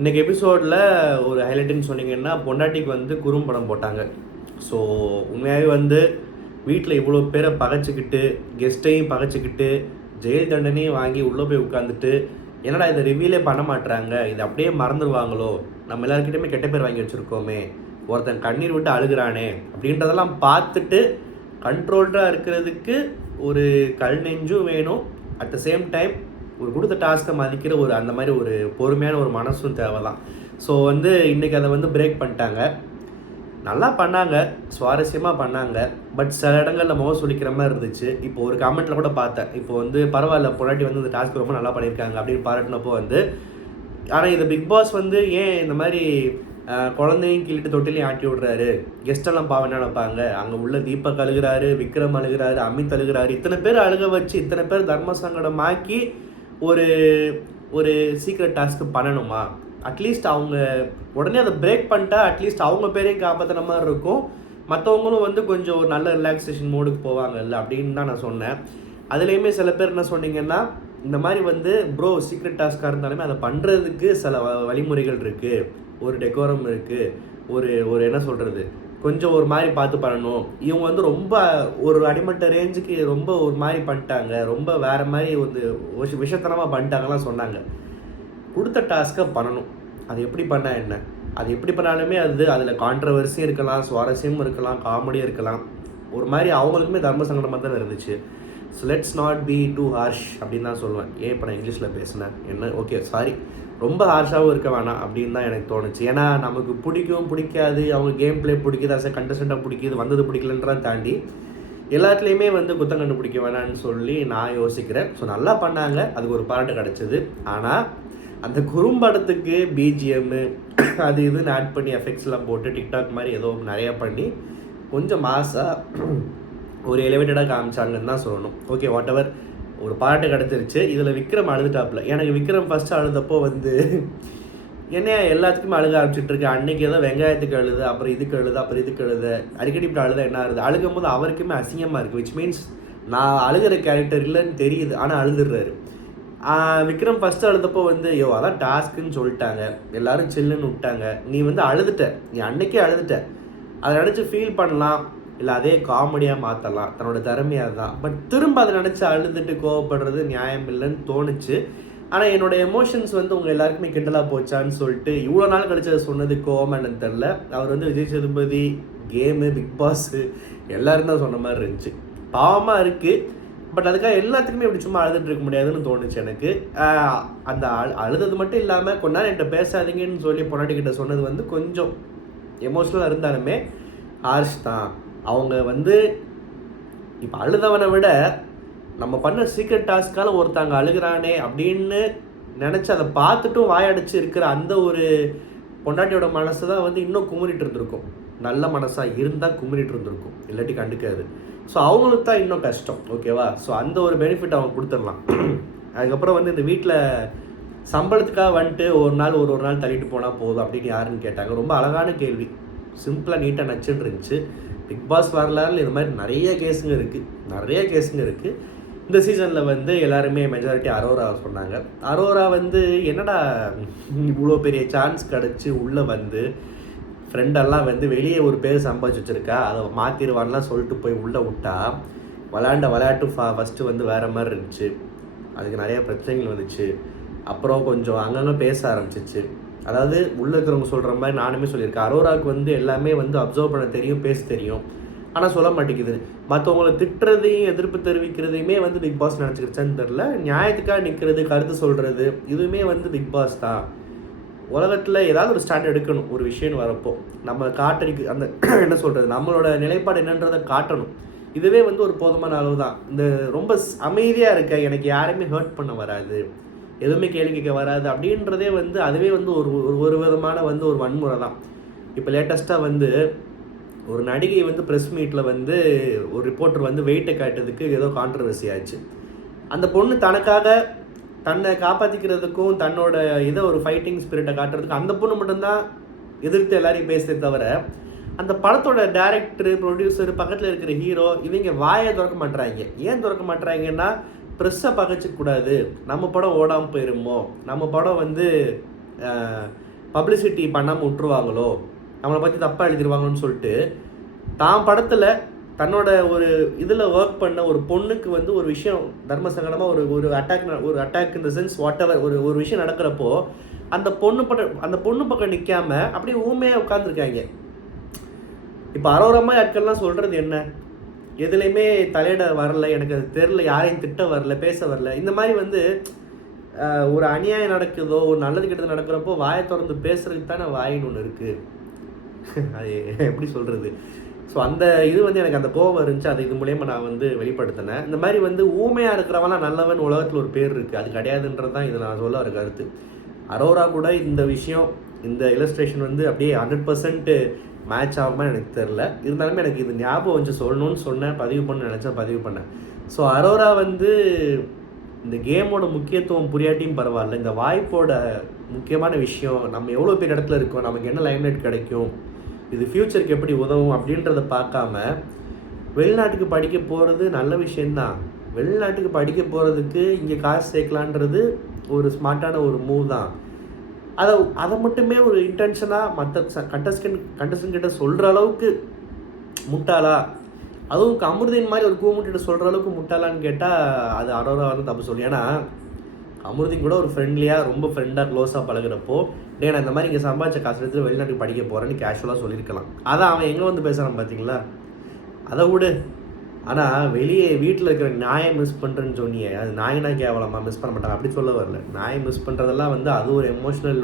இன்றைக்கி எபிசோடில் ஒரு ஹைலைட்டுன்னு சொன்னீங்கன்னா பொண்டாட்டிக்கு வந்து குறும்படம் போட்டாங்க. ஸோ உண்மையாகவே வந்து வீட்டில் இவ்வளோ பேரை பகைச்சிக்கிட்டு கெஸ்ட்டையும் பகைச்சிக்கிட்டு ஜெயில் தண்டனையும் வாங்கி உள்ளே போய் உட்காந்துட்டு என்னடா இதை ரிவீலே பண்ண மாட்டுறாங்க, இதை அப்படியே மறந்துடுவாங்களோ, நம்ம எல்லாருக்கிட்டையுமே கெட்ட பேர் வாங்கி வச்சுருக்கோமே, ஒருத்தன் கண்ணீர் விட்டு அழுகிறானே அப்படின்றதெல்லாம் பார்த்துட்டு கண்ட்ரோல்டாக இருக்கிறதுக்கு ஒரு கல் நெஞ்சும் வேணும். அட் த சேம் டைம் ஒரு கொடுத்த டாஸ்க்கை மதிக்கிற ஒரு அந்த மாதிரி ஒரு பொறுமையான ஒரு மனசும் தேவைலாம். ஸோ வந்து இன்றைக்கி அதை வந்து பிரேக் பண்ணிட்டாங்க. நல்லா பண்ணாங்க, சுவாரஸ்யமாக பண்ணாங்க. பட் சில இடங்களில் முகம் சுளிக்கிற மாதிரி இருந்துச்சு. இப்போ ஒரு கமெண்ட்டில் கூட பார்த்தேன், இப்போ வந்து பரவாயில்ல பொண்டாட்டி வந்து இந்த டாஸ்க் ரொம்ப நல்லா பண்ணியிருக்காங்க அப்படின்னு பாராட்டினப்போ வந்து, ஆனால் இது பிக் பாஸ் வந்து ஏன் இந்த மாதிரி குழந்தையும் கிள்ளிட்டு தொட்டிலையும் ஆட்டி விடுறாரு, கெஸ்டெல்லாம் பாவம் என்ன நினைப்பாங்க, அங்கே உள்ள தீபக் அழுகிறாரு, விக்ரம் அழுகிறாரு, அமித் அழுகிறாரு, இத்தனை பேர் அழுக வச்சு இத்தனை பேர் தர்ம சங்கடமாக்கி ஒரு ஒரு சீக்ரெட் டாஸ்க்கு பண்ணணுமா? அட்லீஸ்ட் அவங்க உடனே அதை பிரேக் பண்ணிட்டா அட்லீஸ்ட் அவங்க பேரையும் காப்பாற்றுற மாதிரி இருக்கும், மற்றவங்களும் வந்து கொஞ்சம் ஒரு நல்ல ரிலாக்ஸேஷன் மோடுக்கு போவாங்கல்ல அப்படின்னு தான் நான் சொன்னேன். அதுலேயுமே சில பேர் என்ன சொன்னீங்கன்னா, இந்த மாதிரி வந்து ப்ரோ சீக்ரெட் டாஸ்க்காக இருந்தாலுமே அதை பண்ணுறதுக்கு சில வழிமுறைகள் இருக்குது, ஒரு டெக்கோரம் இருக்குது, ஒரு ஒரு என்ன சொல்கிறது, கொஞ்சம் ஒரு மாதிரி பார்த்து பண்ணணும். இவங்க வந்து ரொம்ப ஒரு அடிமட்ட ரேஞ்சுக்கு ரொம்ப ஒரு மாதிரி பண்ணிட்டாங்க, ரொம்ப வேறு மாதிரி வந்து விஷத்தனமாக பண்ணிட்டாங்கலாம் சொன்னாங்க. கொடுத்த டாஸ்க்கை பண்ணணும், அது எப்படி பண்ணால் என்ன, அது எப்படி பண்ணாலுமே அதில் கான்ட்ரவர்சியும் இருக்கலாம், சுவாரஸ்யமும் இருக்கலாம், காமெடியும் இருக்கலாம். ஒரு மாதிரி அவங்களுக்குமே தர்ம சங்கடமாக தான் இருந்துச்சு. So let's not be two harsh அப்படின்னு தான் சொல்லுவேன். ஏன் இப்போ நான் இங்கிலீஷில் பேசினேன் என்ன, ஓகே சாரி, ரொம்ப ஹார்ஷாகவும் இருக்க வேணாம் அப்படின்னு தான் எனக்கு தோணுச்சு. ஏன்னா நமக்கு பிடிக்கும் பிடிக்காது, அவங்க கேம் பிளே பிடிக்குது, அசை கண்டஸ்டண்ட்டாக பிடிக்குது, வந்தது பிடிக்கலன்றதை தாண்டி எல்லாத்துலேயுமே வந்து குத்தம் கண்டுபிடிக்க வேணான்னு சொல்லி நான் யோசிக்கிறேன். ஸோ நல்லா பண்ணாங்க, அதுக்கு ஒரு பாராட்டு கிடச்சிது. ஆனால் அந்த குறும்படத்துக்கு பிஜிஎம்மு அது இதுன்னு ஆட் பண்ணி எஃபெக்ட்ஸ்லாம் போட்டு டிக்டாக் மாதிரி ஏதோ நிறையா பண்ணி கொஞ்சம் மாசாக ஒரு எலிவேட்டடாக காமிச்சாங்கன்னு தான் சொல்லணும். ஓகே வாட் எவர், ஒரு பாராட்டு கிடச்சிருச்சு. இதில் விக்ரம் அழுதுட்டாப்புல. எனக்கு விக்ரம் ஃபஸ்ட்டு அழுதப்போ வந்து என்ன எல்லாத்துக்குமே அழுக ஆரம்பிச்சிட்ருக்கு. அன்றைக்கி ஏதோ வெங்காயத்துக்கு அழுது, அப்புறம் இதுக்கு அழுது, அப்புறம் இதுக்கு அழுது, அடிக்கடி இப்படி அழுத என்ன ஆகுது, அழுகும் போது அவருக்குமே அசிங்கமாக இருக்குது. விச் மீன்ஸ் நான் அழுகிற கேரக்டர் இல்லைன்னு தெரியுது, ஆனால் அழுதுடுறாரு. விக்ரம் ஃபஸ்ட்டு அழுதப்போ வந்து ஐயோ அதான் டாஸ்க்குன்னு சொல்லிட்டாங்க, எல்லோரும் சில்லுன்னு விட்டாங்க, நீ வந்து அழுதுட்ட, நீ அன்றைக்கே அழுதுட்ட, அதை நினச்சி ஃபீல் பண்ணலாம், இல்லை அதே காமெடியாக மாற்றலாம், தன்னோட திறமையாக தான். பட் திரும்ப அதை நினச்சி அழுதுட்டு கோவப்படுறது நியாயம் இல்லைன்னு தோணுச்சு. ஆனால் என்னோடய எமோஷன்ஸ் வந்து உங்கள் எல்லாருக்குமே கிண்டலாக போச்சான்னு சொல்லிட்டு இவ்வளோ நாள் கழிச்சு சொன்னது கோவம் என்னன்னு தெரில. அவர் வந்து Vijay Sethupathi game Bigg Boss எல்லோரும் தான் சொன்ன மாதிரி இருந்துச்சு. பாவமாக இருக்குது, பட் அதுக்காக எல்லாத்துக்குமே இப்படி சும்மா அழுதுட்டு இருக்க முடியாதுன்னு தோணுச்சு எனக்கு. அந்த அழுது மட்டும் இல்லாமல் கொஞ்ச நேரம் என்கிட்ட பேசாதீங்கன்னு சொல்லி பொண்டாட்டிக்கிட்ட சொன்னது வந்து கொஞ்சம் எமோஷ்னலாக இருந்தாலுமே ஹார்ஷ் தான். அவங்க வந்து இப்போ அழுதவனை விட நம்ம பண்ண சீக்ரெட் டாஸ்க்கால் ஒருத்தங்க அழுகிறானே அப்படின்னு நினச்சி அதை பார்த்துட்டும் வாயடைச்சு இருக்கிற அந்த ஒரு பொண்டாட்டியோட மனசு தான் வந்து இன்னும் குமுறிட்டு இருந்திருக்கும். நல்ல மனசாக இருந்தால் குமுறிட்டு இருந்திருக்கும், இல்லாட்டி கண்டுக்காது. ஸோ அவங்களுக்கு தான் இன்னும் கஷ்டம். ஓகேவா? ஸோ அந்த ஒரு பெனிஃபிட் அவங்க கொடுத்துடலாம். அதுக்கப்புறம் வந்து இந்த வீட்டில் சம்பளத்துக்காக வந்துட்டு ஒரு நாள் தள்ளிட்டு போனால் போதும் அப்படின்னு யாருன்னு கேட்டாங்க. ரொம்ப அழகான கேள்வி, சிம்பிளாக நீட்டாக நச்சுன்னு இருந்துச்சு. பிக் பாஸ் வரலாறுல இது மாதிரி நிறைய கேஸுங்க இருக்குது. இந்த சீசனில் வந்து எல்லாருமே மெஜாரிட்டி அரோரா சொன்னாங்க. அரோரா வந்து என்னடா இவ்வளோ பெரிய சான்ஸ் கிடச்சி உள்ளே வந்து ஃப்ரெண்டெல்லாம் வந்து வெளியே ஒரு பேர் சம்பாதிச்சு வச்சுருக்கா, அதை மாற்றிடுவான்லாம் சொல்லிட்டு போய் உள்ளே விட்டா விளையாட்டு ஃபஸ்ட்டு வந்து வேறு மாதிரி இருந்துச்சு. அதுக்கு நிறைய பிரச்சனைகள் வந்துச்சு. அப்புறம் கொஞ்சம் அங்கங்கே பேச ஆரம்பிச்சிச்சு. அதாவது உள்ளே இருக்கிறவங்க சொல்கிற மாதிரி நானுமே சொல்லியிருக்கேன், அரோராவுக்கு வந்து எல்லாமே வந்து அப்சர்வ் பண்ண தெரியும், பேச தெரியும், ஆனால் சொல்ல மாட்டேங்குது. மற்றவங்களை திட்டுறதையும் எதிர்ப்பு தெரிவிக்கிறதையுமே வந்து பிக் பாஸ் நினச்சிக்கிச்சான்னு தெரில. நியாயத்துக்காக நிற்கிறது, கருத்து சொல்கிறது, இதுவுமே வந்து பிக் பாஸ் தான். உலகத்தில் ஏதாவது ஒரு ஸ்டாண்ட் எடுக்கணும் ஒரு விஷயம்னு வரப்போ, நம்ம காட்டடிக்கு அந்த என்ன சொல்கிறது, நம்மளோட நிலைப்பாடு என்னன்றதை காட்டணும். இதுவே வந்து ஒரு போதுமான அளவு தான். இந்த ரொம்ப அமைதியாக இருக்க, எனக்கு யாரையுமே ஹர்ட் பண்ண வராது, எதுவுமே கேள்வி கேட்க வராது அப்படின்றதே வந்து அதுவே வந்து ஒரு விதமான வந்து ஒரு வன்முறை தான். இப்போ லேட்டஸ்ட்டாக வந்து ஒரு நடிகை வந்து ப்ரெஸ் மீட்டில் வந்து ஒரு ரிப்போர்ட்டர் வந்து வெயிட்டை காட்டுறதுக்கு ஏதோ கான்ட்ரவர்சி ஆச்சு. அந்த பொண்ணு தனக்காக தன்னை காப்பாற்றிக்கிறதுக்கும் தன்னோட இதை ஒரு ஃபைட்டிங் ஸ்பிரிட்டை காட்டுறதுக்கு அந்த பொண்ணு மட்டும்தான் எதிர்த்து எல்லாரையும் பேசுறதே தவிர, அந்த படத்தோட டைரக்டரு, ப்ரொடியூசர், பக்கத்தில் இருக்கிற ஹீரோ இவங்க வாயை திறக்க மாட்டுறாங்க. ஏன் திறக்க மாட்டுறாங்கன்னா, ப்ரெஸ்ஸை பகைச்சிக்கூடாது, நம்ம படம் ஓடாமல் போயிருமோ, நம்ம படம் வந்து பப்ளிசிட்டி பண்ணாமல் விட்டுருவாங்களோ, நம்மளை பற்றி தப்பாக எழுதிடுவாங்களோன்னு சொல்லிட்டு தான் படத்தில் தன்னோட ஒரு இதில் ஒர்க் பண்ண ஒரு பொண்ணுக்கு வந்து ஒரு விஷயம் தர்ம சங்கடமாக ஒரு அட்டாக் இந்த சென்ஸ் வாட் எவர் ஒரு விஷயம் நடக்கிறப்போ அந்த பொண்ணு பக்கம் நிற்காம அப்படியே ஊமையாக உட்காந்துருக்காங்க. இப்போ அரோரமாக ஆட்கள்லாம் சொல்கிறது என்ன, எதுலேயுமே தலையிட வரல, எனக்கு அது தெரில, யாரையும் திட்ட வரல, பேச வரல. இந்த மாதிரி வந்து ஒரு அநியாயம் நடக்குதோ ஒரு நல்லது கெட்டது நடக்கிறப்போ வாயை திறந்து பேசுறதுக்கு தானே வாயின்னு ஒன்று இருக்குது. அது எப்படி சொல்கிறது. ஸோ அந்த இது வந்து எனக்கு அந்த கோபம் இருந்துச்சு. அது இது மூலயமா நான் வந்து வெளிப்படுத்தினேன். இந்த மாதிரி வந்து ஊமையாக இருக்கிறவங்களாம் நல்லவன் உலகத்தில் ஒரு பேர் இருக்குது, அது கிடையாதுன்றது தான் இது நான் சொல்ல வர கருத்து. அரோரா கூட இந்த விஷயம் இந்த இலஸ்ட்ரேஷன் வந்து அப்படியே 100% மேட்ச் ஆகுமா எனக்கு தெரில. இருந்தாலுமே எனக்கு இது ஞாபகம் வச்சு சொல்லணும்னு சொன்னேன், பதிவு பண்ண நினச்சேன், பதிவு பண்ணேன். ஸோ அரோரா வந்து இந்த கேமோட முக்கியத்துவம் புரியாட்டியும் பரவாயில்ல, இந்த வாய்ப்போட முக்கியமான விஷயம், நம்ம எவ்வளோ பேர் இடத்துல இருக்கோம், நமக்கு என்ன லைம்லைட் கிடைக்கும், இது ஃப்யூச்சருக்கு எப்படி உதவும் அப்படின்றத பார்க்காம வெளிநாட்டுக்கு படிக்க போகிறது நல்ல விஷயந்தான். வெளிநாட்டுக்கு படிக்க போகிறதுக்கு இங்கே காசு சேர்க்கலான்றது ஒரு ஸ்மார்ட்டான ஒரு மூவ் தான். அதை மட்டுமே ஒரு இன்டென்ஷனாக மற்ற கண்டஸ்டன்ட் கிட்ட சொல்கிற அளவுக்கு முட்டாளா, அதுவும் அமிர்தின் மாதிரி ஒரு கூமுட்டிட்ட சொல்கிற அளவுக்கு முட்டாளான்னு கேட்டால் அது அரோரா வந்து தப்பு சொல்லி. ஏன்னா அமிர்தின் கூட ஒரு ஃப்ரெண்ட்லியாக ரொம்ப ஃப்ரெண்டாக க்ளோஸாக பழகிறப்போ நான் இந்த மாதிரி இங்கே சம்பாதிச்ச காசு எடுத்து வெளிநாட்டுக்கு படிக்க போகிறேன்னு கேஷுவலாக சொல்லியிருக்கலாம். அதான் அவன் எங்கே வந்து பேசுகிறான் பார்த்தீங்களா, அதை விடு. ஆனால் வெளியே வீட்டில் இருக்கிற நாயை மிஸ் பண்ணுறேன்னு சொன்னியே, அது நாயினா கேவலமாக மிஸ் பண்ண மாட்டாங்க, அப்படி சொல்ல வரல. நாயை மிஸ் பண்ணுறதெல்லாம் வந்து அது ஒரு எமோஷ்னல்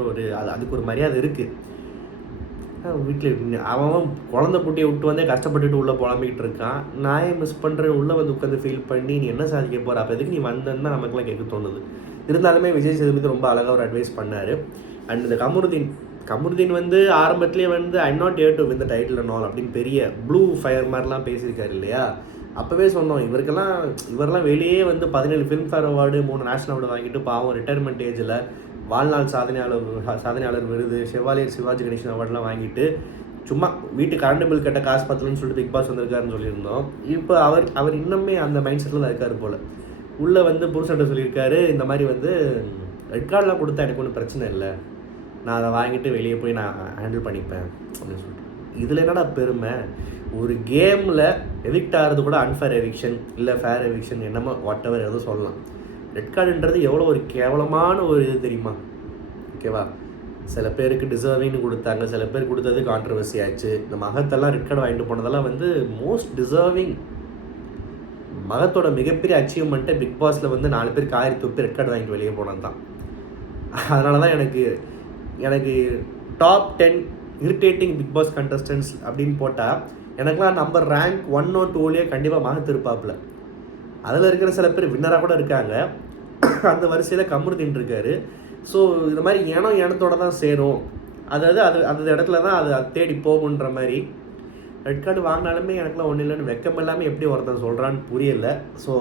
அதுக்கு ஒரு மரியாதை இருக்குது. வீட்டில் அவன் குழந்தை குட்டியை விட்டு வந்தே கஷ்டப்பட்டுட்டு உள்ளே புலம்பிக்கிட்டு இருக்கான். நாயை மிஸ் பண்ணுற உள்ளே வந்து உட்காந்து ஃபீல் பண்ணி நீ என்ன சாதிக்க போகிற, அப்போ எதுக்கு நீ வந்தேன்னு தான் நமக்குலாம் கேட்க தோணுது. இருந்தாலுமே விஜய் சேதுபதி ரொம்ப அழகாக ஒரு அட்வைஸ் பண்ணார். அண்ட் இந்த கமருதீன் வந்து ஆரம்பத்துலேயே வந்து I not air to win the title and all அப்படின்னு பெரிய ப்ளூ ஃபயர் மாதிரிலாம் பேசியிருக்காரு இல்லையா. அப்போவே சொன்னோம் இவரெல்லாம் வெளியே வந்து 17 ஃபிலிம்ஃபேர் அவார்டு 3 நேஷனல் அவார்டு வாங்கிட்டு பாவம் ரிட்டையர்மெண்ட் ஏஜில் வாழ்நாள் சாதனையாளர் விருது செவாலியர் சிவாஜி கணேசன் அவார்டெலாம் வாங்கிட்டு சும்மா வீட்டு கரண்ட் பில் கட்ட காசு பத்தலன்னு சொல்லிட்டு பிக் பாஸ் வந்திருக்காருன்னு சொல்லியிருந்தோம். இப்போ அவர் இன்னுமே அந்த மைண்ட் செட்டில் தான் இருக்கார் போல். உள்ளே வந்து புருஷன்ட்ட சொல்லியிருக்காரு, இந்த மாதிரி வந்து ரெட் கார்டெலாம் கொடுத்தா எனக்கு ஒன்றும் பிரச்சனை இல்லை, நான் அதை வாங்கிட்டு வெளியே போய் நான் ஹேண்டில் பண்ணிப்பேன் அப்படின்னு சொல்லிட்டு. இதில் என்னடா பெருமை, ஒரு கேமில் எவிக்ட் ஆகிறது கூட அன்ஃபேர் எவிக்ஷன் இல்லை ஃபேர் எவிக்ஷன் என்னமோ வாட் எவர் எதுவும் சொல்லலாம். ரெட் கார்டுன்றது எவ்வளோ ஒரு கேவலமான ஒரு இது தெரியுமா, ஓகேவா. சில பேருக்கு டிசர்விங்னு கொடுத்தாங்க, சில பேர் கொடுத்தது கான்ட்ரவர்சி ஆச்சு. இந்த மகத்தெல்லாம் ரெட் கார்டு வாங்கிட்டு போனதெல்லாம் வந்து மோஸ்ட் டிசர்விங். மகத்தோட மிகப்பெரிய அச்சீவ்மெண்ட்டை பிக் பாஸில் வந்து 4 பேர் காரி துப்பி ரெட் கார்டு வாங்கிட்டு வெளியே போனது தான். அதனால தான் எனக்கு top 10 irritating Bigg Boss contestants அப்படின்னு போட்டால் எனக்குலாம் நம்பர் ரேங்க் 1 or 2 கண்டிப்பாக மகத்து இருப்பாப்புல. அதில் இருக்கிற சில பேர் வின்னராக கூட இருக்காங்க, அந்த வரிசையில் கமருதீன் இருக்காரு. ஸோ இந்த மாதிரி ஏனத்தோட தான் சேரும், அதாவது அந்த இடத்துல தான் அது தேடி போகுன்ற மாதிரி. ரெட் கார்டு வாங்கினாலுமே எனக்குலாம் ஒன்றும் இல்லைன்னு வெக்கம் எல்லாமே எப்படி ஒருத்தன் சொல்கிறான்னு புரியலை. ஸோ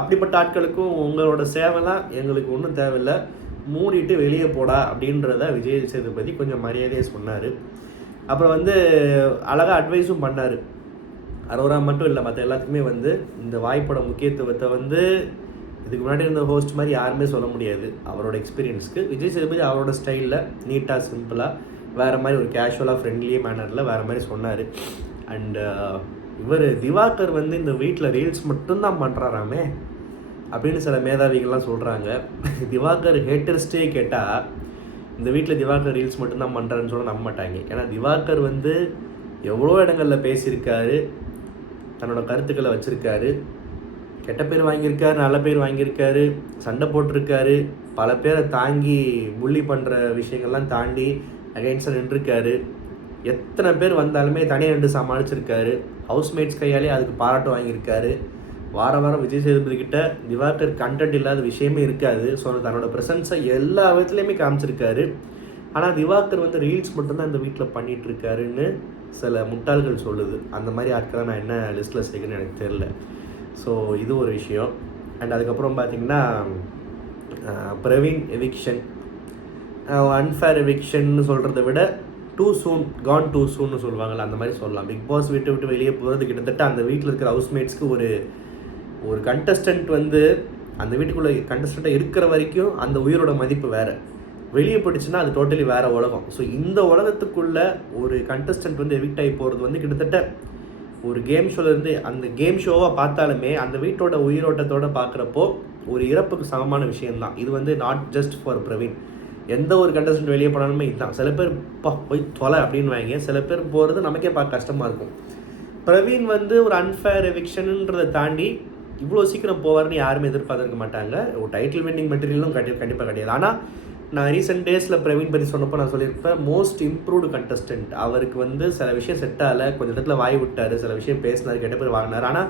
அப்படிப்பட்ட ஆட்களுக்கும் உங்களோட சேவைலாம் எங்களுக்கு ஒன்றும் தேவையில்லை, மூடிட்டு வெளியே போடா அப்படின்றத விஜய் சேதுபதி கொஞ்சம் மரியாதையாக சொன்னார். அப்புறம் வந்து அழகாக அட்வைஸும் பண்ணார். அரோரா மட்டும் இல்லை, மற்ற எல்லாத்துக்குமே வந்து இந்த வாய்ப்போட முக்கியத்துவத்தை வந்து இதுக்கு முன்னாடி இருந்த ஹோஸ்ட் மாதிரி யாருமே சொல்ல முடியாது. அவரோட எக்ஸ்பீரியன்ஸ்க்கு விஜய் சேதுபதி அவரோட ஸ்டைலில் நீட்டாக சிம்பிளாக வேறு மாதிரி ஒரு கேஷுவலாக ஃப்ரெண்ட்லி மேனரில் வேறு மாதிரி சொன்னார். அண்டு இவர் திவாகர் வந்து இந்த வீட்டில் ரீல்ஸ் மட்டும்தான் பண்ணுறாராமே அப்படின்னு சில மேதாவிகள்லாம் சொல்கிறாங்க. திவாகர் ஹேட்டர்ஸ்டே கேட்டால் இந்த வீட்டில் திவாகர் ரீல்ஸ் மட்டும்தான் பண்ணுறாருன்னு சொல்ல நம்ப மாட்டாங்க. ஏன்னா திவாகர் வந்து எவ்வளோ இடங்களில் பேசியிருக்காரு, தன்னோட கருத்துக்களை வச்சுருக்காரு, கெட்ட பேர் வாங்கியிருக்காரு, நல்ல பேர் வாங்கியிருக்காரு, சண்டை போட்டிருக்காரு, பல பேரை தாங்கி புள்ளி பண்ணுற விஷயங்கள்லாம் தாண்டி அகைன்ஸ்டாக நின்றுருக்காரு. எத்தனை பேர் வந்தாலுமே தனியாக நின்று சமாளிச்சிருக்காரு. ஹவுஸ்மேட்ஸ் கையாலே அதுக்கு பாராட்டு வாங்கியிருக்காரு. வாரம் விஜய் சேதுபதி கிட்ட திவாகர் கண்டென்ட் இல்லாத விஷயமே இருக்காது. ஸோ தன்னோட ப்ரெசன்ஸை எல்லா விதத்துலேயுமே காமிச்சிருக்காரு. ஆனால் திவாகர் வந்து ரீல்ஸ் மட்டும்தான் இந்த வீட்டில் பண்ணிகிட்ருக்காருன்னு சில முட்டாள்கள் சொல்லுது. அந்த மாதிரி ஆட்களை நான் என்ன லிஸ்ட்டில் சேர்க்கணும்னு எனக்கு தெரில. ஸோ இது ஒரு விஷயம். அண்ட் அதுக்கப்புறம் பார்த்திங்கன்னா பிரவீன் எவிக்ஷன், அன்ஃபேர் எவிக்ஷன்னு சொல்கிறத விட டூ சூன் கான் டூ சூன்னு சொல்லுவாங்கள்ல, அந்த மாதிரி சொல்லலாம். பிக் பாஸ் விட்டு வெளியே போகிறது கிட்டத்தட்ட அந்த வீட்டில் இருக்கிற ஹவுஸ்மேட்ஸ்க்கு ஒரு கண்டஸ்டன்ட் வந்து அந்த வீட்டுக்குள்ளே கண்டஸ்டண்ட்டாக இருக்கிற வரைக்கும் அந்த உயிரோட மதிப்பு வேறு. வெளியே போயிடுச்சுன்னா அது டோட்டலி வேறு உலகம். ஸோ இந்த உலகத்துக்குள்ளே ஒரு கண்டஸ்டன்ட் வந்து எவிக்ட் ஆகி போகிறது வந்து கிட்டத்தட்ட ஒரு கேம் ஷோலேருந்து அந்த கேம் ஷோவாக பார்த்தாலுமே அந்த வீட்டோட உயிரோட்டத்தோடு பார்க்குறப்போ ஒரு இறப்புக்கு சமமான விஷயம்தான். இது வந்து நாட் ஜஸ்ட் ஃபார் பிரவீன். எந்த ஒரு கண்டஸ்டன்ட் வெளியே போனாலுமே இதுதான். சில பேர் போய் தொலை அப்படின்னு வாங்க, சில பேர் போகிறது நமக்கே பார்க்க கஷ்டமாக இருக்கும். பிரவீன் வந்து ஒரு அன்ஃபேர் எவிக்ஷனுன்றதை தாண்டி இவ்வளோ சீக்கிரம் போவார்னு யாருமே எதிர்பார்த்துருக்க மாட்டாங்க. ஒரு டைட்டில் வின்னிங் மெட்டீரியலும் கண்டிப்பாக கிடையாது. ஆனால் நான் ரீசெண்ட் டேஸில் பிரவீன் பற்றி சொன்னப்போ நான் சொல்லியிருப்பேன், மோஸ்ட் இம்ப்ரூவ்டு கண்டஸ்டன்ட். அவருக்கு வந்து சில விஷயம் செட் ஆகலை, கொஞ்சம் இடத்துல வாய் விட்டார், சில விஷயம் பேசினார், கெட்ட பேர் வாங்கினார். ஆனால்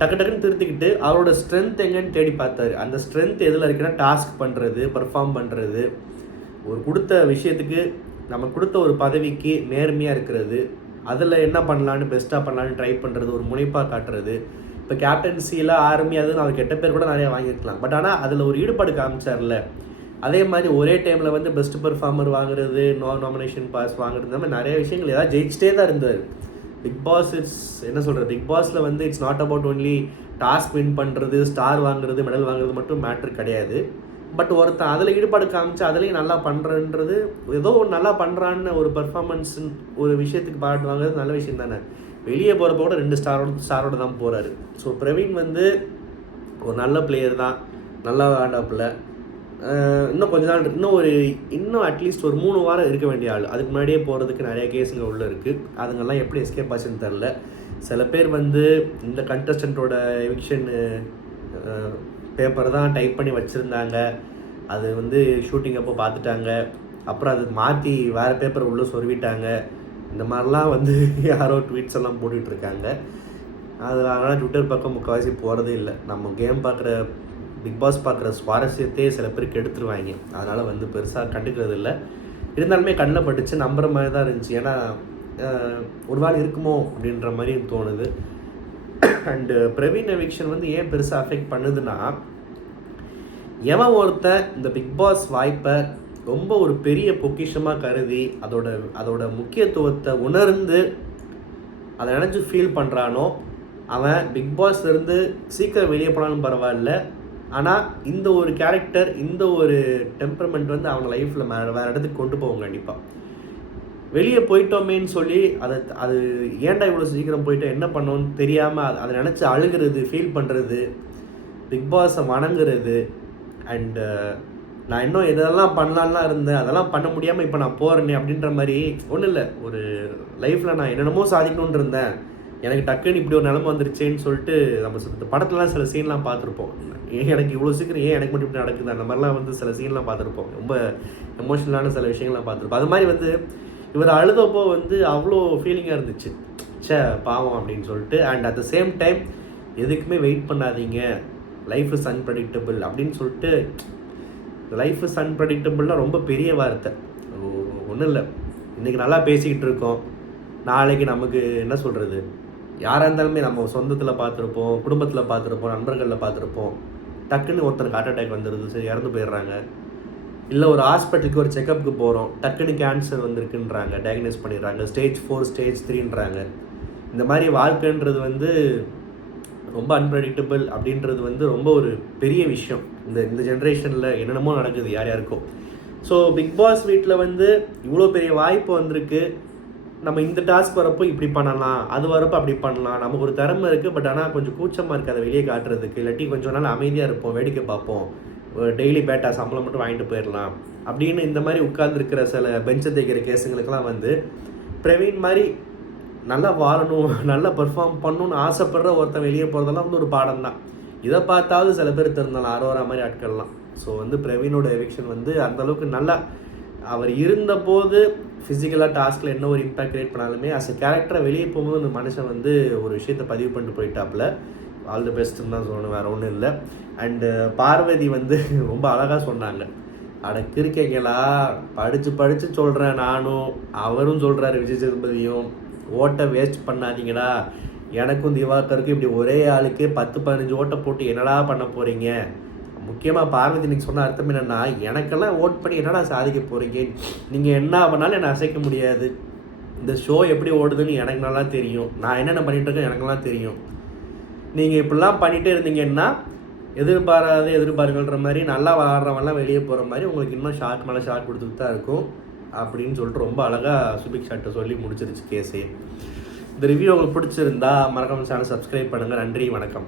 டக்குன்னு திருத்திக்கிட்டு அவரோட ஸ்ட்ரென்த் எங்கன்னு தேடி பார்த்தாரு. அந்த ஸ்ட்ரென்த் எதில் இருக்குன்னா டாஸ்க் பண்ணுறது, பர்ஃபார்ம் பண்ணுறது, ஒரு கொடுத்த விஷயத்துக்கு நம்ம கொடுத்த ஒரு பதவிக்கு நேர்மையாக இருக்கிறது, அதில் என்ன பண்ணலான்னு பெஸ்ட்டாக பண்ணலான்னு ட்ரை பண்ணுறது, ஒரு முனைப்பாக காட்டுறது. இப்போ கேப்டன்சியில் ஆர்மியாதுன்னு அவர் கெட்ட பேர் கூட நிறையா வாங்கியிருக்கலாம். பட் ஆனால் அதில் ஒரு ஈடுபாடு காமிச்சார்ல. அதே மாதிரி ஒரே டைமில் வந்து பெஸ்ட் பெர்ஃபார்மர் வாங்குறது, நாமினேஷன் பாஸ் வாங்குறது, இந்த மாதிரி நிறைய விஷயங்கள் ஏதாவது ஜெயிச்சிட்டே தான் இருந்தார். பிக் பாஸ் என்ன சொல்கிறது, பிக் பாஸில் வந்து it's not about only task win பண்ணுறது, ஸ்டார் வாங்குறது, மெடல் வாங்குறது மட்டும் மேட்ரு கிடையாது. பட் ஒருத்தன் அதில் ஈடுபாடு காமிச்சு அதுலேயும் நல்லா பண்ணுறன்றது, ஏதோ ஒரு நல்லா பண்ணுறான்னு ஒரு பர்ஃபார்மன்ஸ் ஒரு விஷயத்துக்கு பாட்டு வாங்குறது நல்ல விஷயம் தானே. வெளியே போகிறப்ப கூட 2 ஸ்டாரோட தான் போகிறாரு. ஸோ பிரவீன் வந்து ஒரு நல்ல பிளேயர் தான், நல்லா விளையாண்டாப்புல. இன்னும் கொஞ்ச நாள் இன்னும் அட்லீஸ்ட் ஒரு 3 வாரம் இருக்க வேண்டிய ஆள். அதுக்கு முன்னாடியே போகிறதுக்கு நிறைய கேஸுங்க உள்ளே இருக்குது. அதுங்கெல்லாம் எப்படி எஸ்கேப் ஆச்சுன்னு தெரில. சில பேர் வந்து இந்த கண்டஸ்டண்ட்டோட எவிக்ஷன் பேப்பர் தான் டைப் பண்ணி வச்சுருந்தாங்க, அது வந்து ஷூட்டிங் அப்போ பார்த்துட்டாங்க, அப்புறம் அது மாற்றி வேறு பேப்பர் உள்ளே சொருவிட்டாங்க. இந்த மாதிரிலாம் வந்து யாரோ ட்வீட்ஸ் எல்லாம் போட்டுட்ருக்காங்க. அதனால் ட்விட்டர் பக்கம் முக்கால்வாசி போகிறதே இல்லை. நம்ம கேம் பார்க்குற, பிக் பாஸ் பார்க்குற சுவாரஸ்யத்தையே சில பேருக்கு எடுத்துருவாங்க. அதனால் வந்து பெருசாக கண்டுக்கிறது இல்லை. இருந்தாலுமே கண்ணில் பட்டுச்சு, நம்புகிற மாதிரி தான் இருந்துச்சு. ஏன்னா ஒரு நாள் இருக்குமோ அப்படின்ற மாதிரி தோணுது. அண்டு பிரவீன் எவிக்ஷன் வந்து ஏன் பெருசாக அஃபெக்ட் பண்ணுதுன்னா, எவன் ஒருத்தன் இந்த பிக் பாஸ் வாய்ப்பை ரொம்ப ஒரு பெரிய பொக்கிஷமாக கருதி அதோட முக்கியத்துவத்தை உணர்ந்து அதை நினச்சி ஃபீல் பண்ணுறானோ, அவன் பிக் பாஸ்லேருந்து சீக்கிரம் வெளியே போனாலும் பரவாயில்ல. ஆனால் இந்த ஒரு கேரக்டர், இந்த ஒரு டெம்பரமெண்ட் வந்து அவங்க லைஃப்பில் வேறு இடத்துக்கு கொண்டு போவோம் கண்டிப்பாக. வெளியே போயிட்டோமேன்னு சொல்லி அது ஏன்டா இவ்வளோ சீக்கிரம் போயிட்டோம், என்ன பண்ணோன்னு தெரியாமல் அதை நினச்சி அழுகிறது, ஃபீல் பண்ணுறது, பிக் பாஸை வணங்குறது. அண்டு நான் இன்னும் இதெல்லாம் பண்ணலான்லாம் இருந்தேன், அதெல்லாம் பண்ண முடியாமல் இப்போ நான் போகிறேனே அப்படின்ற மாதிரி. ஒன்றும் இல்லை, ஒரு லைஃப்பில் நான் என்னென்னமோ சாதிக்கணுன்னு இருந்தேன், எனக்கு டக்குன்னு இப்படி ஒரு நிலமை வந்துருச்சேன்னு சொல்லிட்டு நம்ம படத்துலலாம் சில சீன்லாம் பார்த்துருப்போம். எனக்கு இவ்வளோ சீக்கிரம் ஏன் எனக்கு மட்டும் இப்படி நடக்குது, அந்த மாதிரிலாம் வந்து சில சீன்லாம் பார்த்துருப்போம். ரொம்ப எமோஷ்னலான சில விஷயங்கள்லாம் பார்த்துருப்போம். அது மாதிரி வந்து இவர் அழுதப்போ வந்து அவ்வளோ ஃபீலிங்காக இருந்துச்சு, பாவம் அப்படின்னு சொல்லிட்டு. And at the same time எதுக்குமே வெயிட் பண்ணாதீங்க, லைஃப் இஸ் அன்பிரடிக்டபிள் அப்படின்னு சொல்லிட்டு. லைஃப் இஸ் அன்பிரடிக்டபிள்னா ரொம்ப பெரிய வார்த்தை. ஒன்றும் இல்லை, இன்றைக்கி நல்லா பேசிக்கிட்டு இருக்கோம், நாளைக்கு நமக்கு என்ன சொல்கிறது, யாராக இருந்தாலுமே நம்ம சொந்தத்தில் பார்த்துருப்போம், குடும்பத்தில் பார்த்துருப்போம், நண்பர்களில் பார்த்துருப்போம். டக்குன்னு ஒருத்தருக்கு ஹார்ட் அட்டாக் வந்துடுது, சரி இறந்து போயிடுறாங்க. இல்லை ஒரு ஹாஸ்பிட்டலுக்கு ஒரு செக்கப்புக்கு போகிறோம், டக்குன்னு கேன்சர் வந்திருக்குன்றாங்க, டயக்னோஸ் பண்ணிடுறாங்க, ஸ்டேஜ் 4 ஸ்டேஜ் 3ன்றாங்க. இந்த மாதிரி வாழ்க்கைன்றது வந்து ரொம்ப அன்பிரடிக்டபிள் அப்படின்றது வந்து ரொம்ப ஒரு பெரிய விஷயம். இந்த ஜென்ரேஷனில் என்னென்னமோ நடக்குது யார் யாருக்கும். ஸோ பிக் பாஸ் வீட்டில் வந்து இவ்வளோ பெரிய வாய்ப்பு வந்திருக்கு. நம்ம இந்த டாஸ்க் வரப்போ இப்படி பண்ணலாம், அது வரப்போ அப்படி பண்ணலாம், நமக்கு ஒரு திறமை இருக்குது. பட் ஆனால் கொஞ்சம் கூச்சமாக இருக்குது அதை வெளியே காட்டுறதுக்கு. இல்லாட்டி கொஞ்சம் நாள் அமைதியாக இருப்போம், வேடிக்கை பார்ப்போம், டெய்லி பேட்டா சம்பளம் மட்டும் வாங்கிட்டு போயிடலாம் அப்படின்னு இந்த மாதிரி உட்கார்ந்துருக்கிற சில பெஞ்சை தைக்கிற கேஸுங்களுக்கெல்லாம் வந்து பிரவீன் மாதிரி நல்லா வாழணும், நல்லா பெர்ஃபார்ம் பண்ணணும்னு ஆசைப்படுற ஒருத்தன் வெளியே போகிறதெல்லாம் வந்து ஒரு பாடம் தான். இதை பார்த்தாவது சில பேர் தெரிந்தாலும் ஆரோரா மாதிரி ஆட்கள்லாம். ஸோ வந்து பிரவீனோட எவிக்ஷன் வந்து அந்தளவுக்கு நல்லா, அவர் இருந்தபோது ஃபிசிக்கலாக டாஸ்கில் என்ன ஒரு இம்பேக்ட் கிரியேட் பண்ணாலுமே அஸ் அ கேரக்டரை வெளியே போகும்போது அந்த மனுஷன் வந்து ஒரு விஷயத்தை பதிவு பண்ணிட்டு போயிட்டாப்புல. ஆல் தி பெஸ்ட்டுன்னு தான் சொல்லணும், வேறு ஒன்றும் இல்லை. அண்டு பார்வதி வந்து ரொம்ப அழகாக சொன்னாங்க, அட கிருக்கீங்களா, படித்து சொல்கிறேன் நானும், அவரும் சொல்கிறாரு விஜய் சேதுபதியும், ஓட்டை வேஸ்ட் பண்ணாதீங்கடா, எனக்கும் திவாகருக்கும் இப்படி ஒரே ஆளுக்கு 10-15 ஓட்டை போட்டு என்னடா பண்ண போகிறீங்க. முக்கியமாக பார்வதி இன்னைக்கு சொன்ன அர்த்தம் என்னென்னா, எனக்கெல்லாம் ஓட் பண்ணி என்னடா சாதிக்க போகிறீங்க, நீங்கள் என்ன பண்ணாலும் என்னை அசைக்க முடியாது, இந்த ஷோ எப்படி ஓடுதுன்னு எனக்கு நல்லா தெரியும், நான் என்னென்ன பண்ணிகிட்ருக்கேன் எனக்கெல்லாம் தெரியும், நீங்கள் இப்படிலாம் பண்ணிகிட்டே இருந்தீங்கன்னா எதிர்பாருங்கன்ற மாதிரி நல்லா விளாட்றவன்லாம் வெளியே போகிற மாதிரி உங்களுக்கு இன்னும் ஷாக் மேலே ஷாக் கொடுத்துட்டு தான் இருக்கும் அப்படின்னு சொல்லிட்டு ரொம்ப அழகாக சுபிக் ஷாட்டை சொல்லி முடிச்சிருச்சு கேஸே. இந்த ரிவ்யூ உங்களுக்கு பிடிச்சிருந்தா மறக்காம சேனல் சப்ஸ்கிரைப் பண்ணுங்கள். நன்றி, வணக்கம்.